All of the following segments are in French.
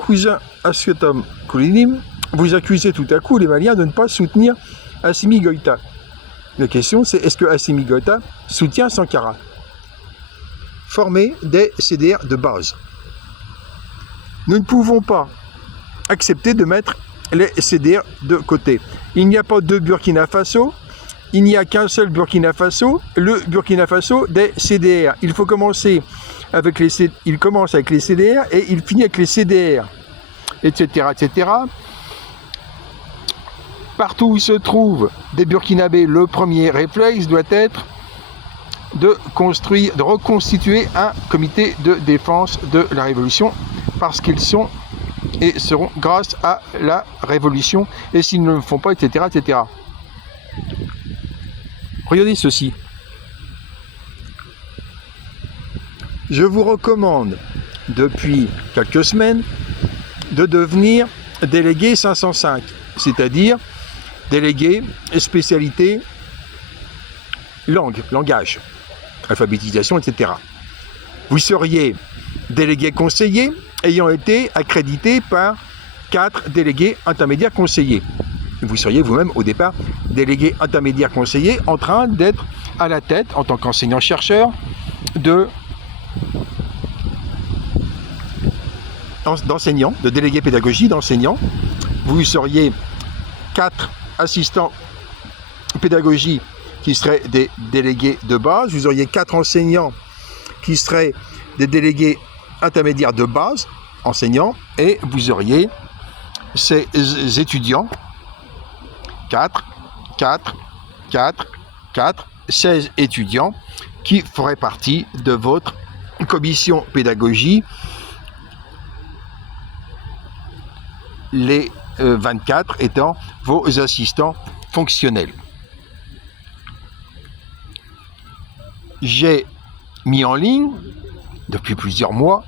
cousin Asketom Koulinim, vous accusez tout à coup les Maliens de ne pas soutenir Assimi Goïta. La question c'est, est-ce que Assimi Goïta soutient Sankara? Former des CDR de base. Nous ne pouvons pas accepter de mettre les CDR de côté. Il n'y a pas deux Burkina Faso, il n'y a qu'un seul Burkina Faso, le Burkina Faso des CDR. Il faut commencer avec il commence avec les CDR et il finit avec les CDR, etc., etc. Partout où se trouvent des Burkinabés, le premier réflexe doit être de reconstituer un comité de défense de la Révolution, parce qu'ils sont et seront grâce à la Révolution, et s'ils ne le font pas, etc., etc. Regardez ceci. Je vous recommande, depuis quelques semaines, de devenir délégué 505, c'est-à-dire délégué spécialité langage, alphabétisation, etc. Vous seriez délégué conseiller ayant été accrédité par 4 délégués intermédiaires conseillers. Vous seriez vous-même au départ délégué intermédiaire conseiller en train d'être à la tête, en tant qu'enseignant-chercheur, d'enseignants, de délégués pédagogie, d'enseignants. Vous seriez 4 assistants pédagogie qui seraient des délégués de base. Vous auriez 4 enseignants qui seraient des délégués intermédiaires de base, enseignants, et vous auriez ces étudiants, 16 étudiants qui feraient partie de votre commission pédagogie, les 24 étant vos assistants fonctionnels. J'ai mis en ligne, depuis plusieurs mois,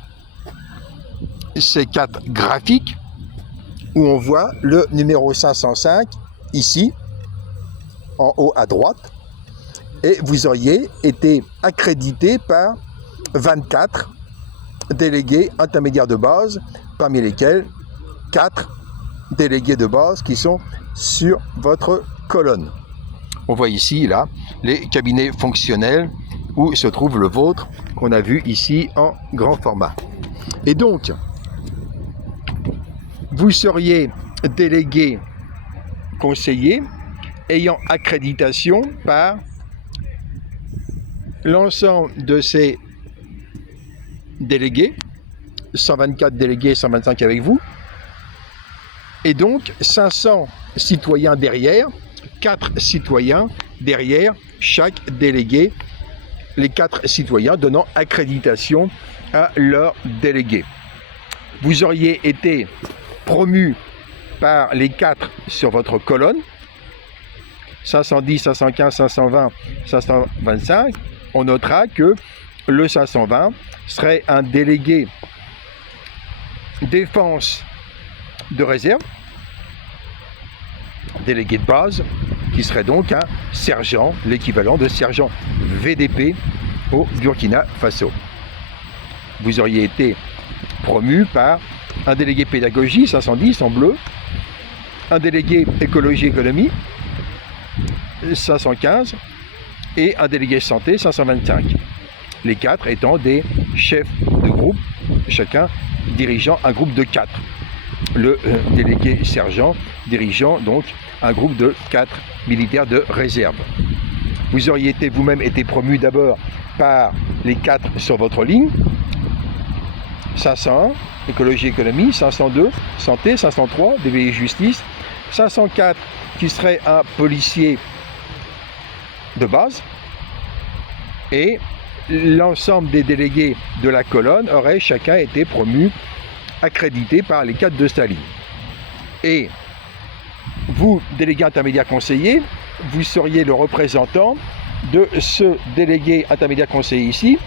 ces 4 graphiques où on voit le numéro 505 ici, en haut à droite, et vous auriez été accrédité par 24 délégués intermédiaires de base, parmi lesquels 4 délégués de base qui sont sur votre colonne. On voit ici, là, les cabinets fonctionnels où se trouve le vôtre, qu'on a vu ici en grand format. Et donc, vous seriez délégué conseiller ayant accréditation par l'ensemble de ces délégués, 124 délégués, 125 avec vous, et donc 500 citoyens derrière, 4 citoyens derrière chaque délégué, les 4 citoyens donnant accréditation à leur délégué. Vous auriez été promu par les 4 sur votre colonne, 510, 515, 520, 525. On notera que le 520 serait un délégué défense de réserve, délégué de base, qui serait donc un sergent, l'équivalent de sergent VDP au Burkina Faso. Vous auriez été promu par un délégué pédagogie, 510 en bleu, un délégué écologie-économie, 515, et un délégué santé, 525. Les 4 étant des chefs de groupe, chacun dirigeant un groupe de 4. Le délégué sergent dirigeant donc un groupe de 4 militaires de réserve. Vous auriez été vous-même été promu d'abord par les 4 sur votre ligne, 501, écologie-économie, 502, santé, 503, DVI justice, 504 qui serait un policier de base, et l'ensemble des délégués de la colonne auraient chacun été promus, accrédités par les 4 de Staline. Et vous, délégué intermédiaire conseiller, vous seriez le représentant de ce délégué intermédiaire conseiller ici,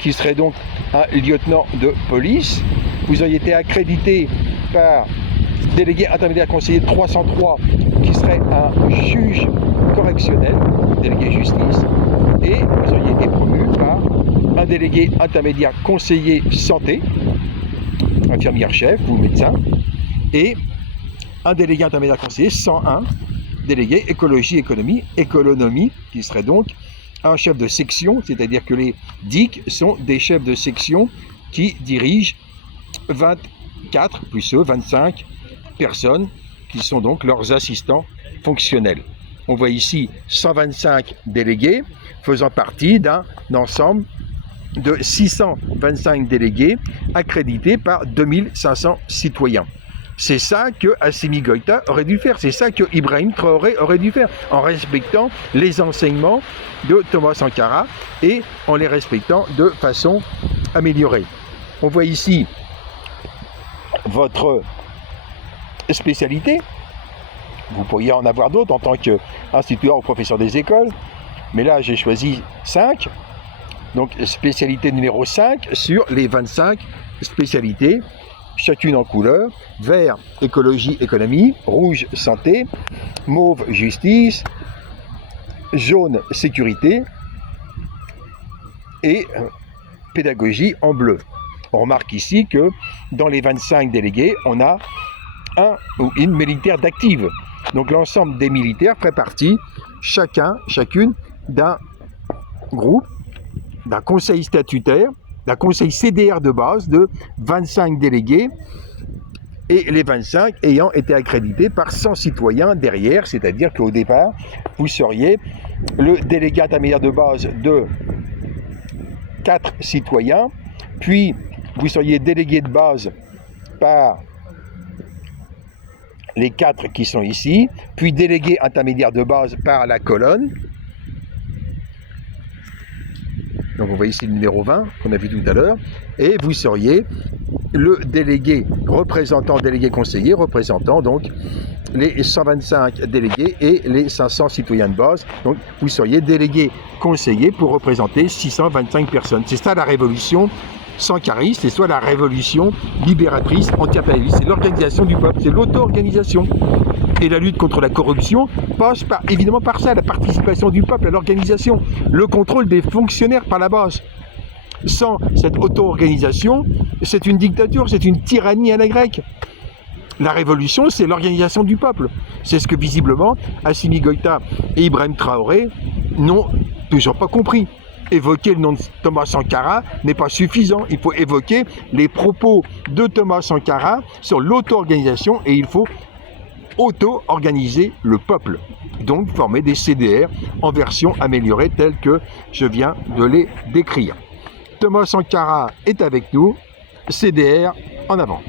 qui serait donc un lieutenant de police. Vous auriez été accrédité par délégué intermédiaire conseiller 303, qui serait un juge correctionnel, délégué justice, et vous auriez été promu par un délégué intermédiaire conseiller santé, infirmière-chef ou médecin, et un délégué intermédiaire conseiller, 101 délégués écologie, économie, qui serait donc un chef de section, c'est-à-dire que les DIC sont des chefs de section qui dirigent 24 plus eux, 25 personnes qui sont donc leurs assistants fonctionnels. On voit ici 125 délégués faisant partie d'un ensemble de 625 délégués accrédités par 2500 citoyens. C'est ça que Assimi Goïta aurait dû faire, c'est ça que Ibrahim Traoré aurait dû faire, en respectant les enseignements de Thomas Sankara et en les respectant de façon améliorée. On voit ici votre spécialité. Vous pourriez en avoir d'autres en tant qu'instituteur ou professeur des écoles, mais là j'ai choisi 5. Donc spécialité numéro 5 sur les 25 spécialités, chacune en couleur: vert, écologie, économie; rouge, santé; mauve, justice; jaune, sécurité; et pédagogie en bleu. On remarque ici que dans les 25 délégués, on a un ou une militaire d'active. Donc l'ensemble des militaires ferait partie, chacune d'un groupe, d'un conseil statutaire, d'un conseil CDR de base de 25 délégués, et les 25 ayant été accrédités par 100 citoyens derrière, c'est-à-dire qu'au départ, vous seriez le délégué intermédiaire de base de 4 citoyens, puis vous seriez délégué de base par les 4 qui sont ici, puis délégué intermédiaire de base par la colonne. Donc on voit ici le numéro 20 qu'on a vu tout à l'heure, et vous seriez le délégué représentant, délégué conseiller, représentant donc les 125 délégués et les 500 citoyens de base. Donc vous seriez délégué conseiller pour représenter 625 personnes. C'est ça la révolution sankariste, c'est soit la révolution libératrice anti-impérialiste, c'est l'organisation du peuple, c'est l'auto-organisation. Et la lutte contre la corruption passe évidemment par ça, la participation du peuple à l'organisation, le contrôle des fonctionnaires par la base. Sans cette auto-organisation, c'est une dictature, c'est une tyrannie à la grecque. La révolution, c'est l'organisation du peuple. C'est ce que visiblement Assimi Goïta et Ibrahim Traoré n'ont toujours pas compris. Évoquer le nom de Thomas Sankara n'est pas suffisant. Il faut évoquer les propos de Thomas Sankara sur l'auto-organisation, et il faut auto-organiser le peuple. Donc former des CDR en version améliorée telle que je viens de les décrire. Thomas Sankara est avec nous. CDR en avant.